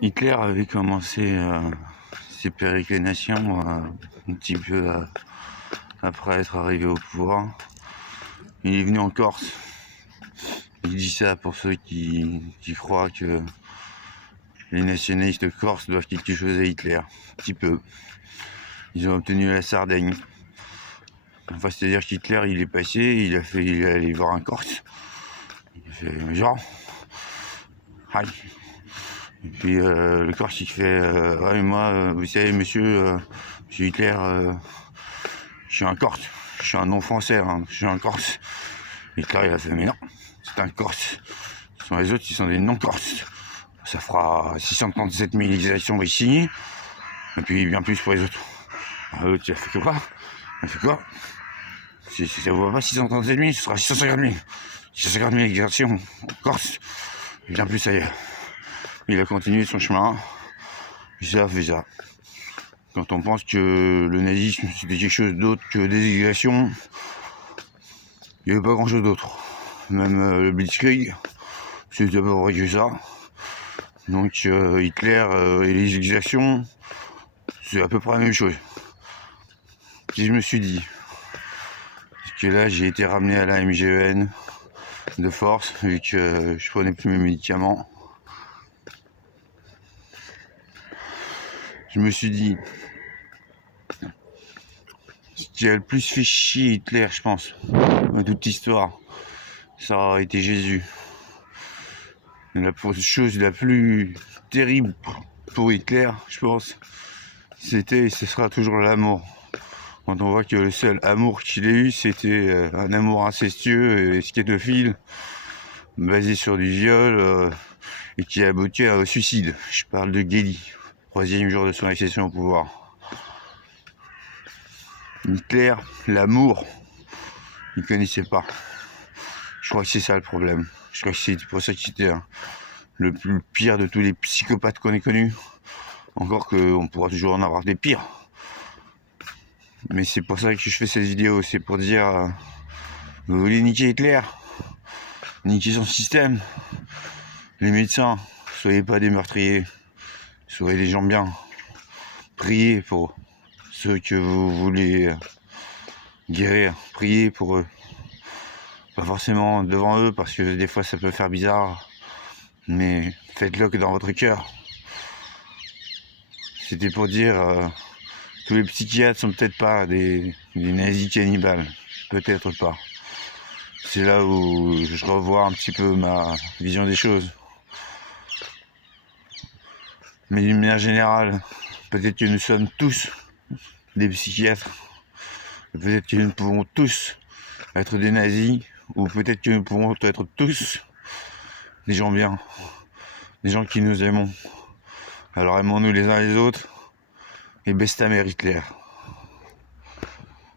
Hitler avait commencé ses pérégrinations un petit peu après être arrivé au pouvoir. Il est venu en Corse. Il dit ça pour ceux qui croient que les nationalistes corses doivent quelque chose à Hitler. Un petit peu. Ils ont obtenu la Sardaigne. Enfin, c'est-à-dire qu'Hitler, il est passé, il est allé voir un Corse. Il a fait genre. Aïe. Et puis le Corse, il fait ouais, moi, vous savez, monsieur Hitler, je suis un Corse. Je suis un non français, hein, je suis un Corse. Hitler, il a fait mais non, c'est un Corse. Ce sont les autres qui sont des non-Corses. Ça fera 637 000 exactions ici. Et puis bien plus pour les autres. L'autre, il a fait quoi? Il a fait quoi? Si ça ne vaut pas 637 000, ce sera 650 000. 650 000 exactions en Corse. Et bien plus ailleurs. Il a continué son chemin. Ça fait ça. Quand on pense que le nazisme c'était quelque chose d'autre que des exactions, il n'y avait pas grand chose d'autre. Même le Blitzkrieg, c'était à peu près que ça. Donc Hitler et les exactions, c'est à peu près la même chose. Et je me suis dit, parce que là j'ai été ramené à la MGEN de force, vu que je prenais plus mes médicaments. Je me suis dit, ce qui a le plus fait chier Hitler, je pense, dans toute l'histoire, ça aurait été Jésus. La chose la plus terrible pour Hitler, je pense, c'était et ce sera toujours l'amour. Quand on voit que le seul amour qu'il ait eu, c'était un amour incestueux et scatophile, basé sur du viol, et qui a abouti au suicide. Je parle de Guéli, 3e jour de son accession au pouvoir. Hitler, l'amour, il connaissait pas. Je crois que c'est ça le problème. Je crois que c'est pour ça qu'il était le plus pire de tous les psychopathes qu'on ait connus. Encore qu'on pourra toujours en avoir des pires. Mais c'est pour ça que je fais cette vidéo. C'est pour dire, vous voulez niquer Hitler, niquer son système. Les médecins, soyez pas des meurtriers. Soyez des gens bien. Priez pour ceux que vous voulez guérir. Priez pour eux. Pas forcément devant eux, parce que des fois ça peut faire bizarre. Mais faites-le que dans votre cœur. C'était pour dire, tous les psychiatres sont peut-être pas des nazis cannibales. Peut-être pas. C'est là où je revois un petit peu ma vision des choses. Mais d'une manière générale, peut-être que nous sommes tous des psychiatres. Peut-être que nous pouvons tous être des nazis. Ou peut-être que nous pouvons être tous des gens bien. Des gens qui nous aimons. Alors aimons-nous les uns les autres. Et baisse ta mère Hitler.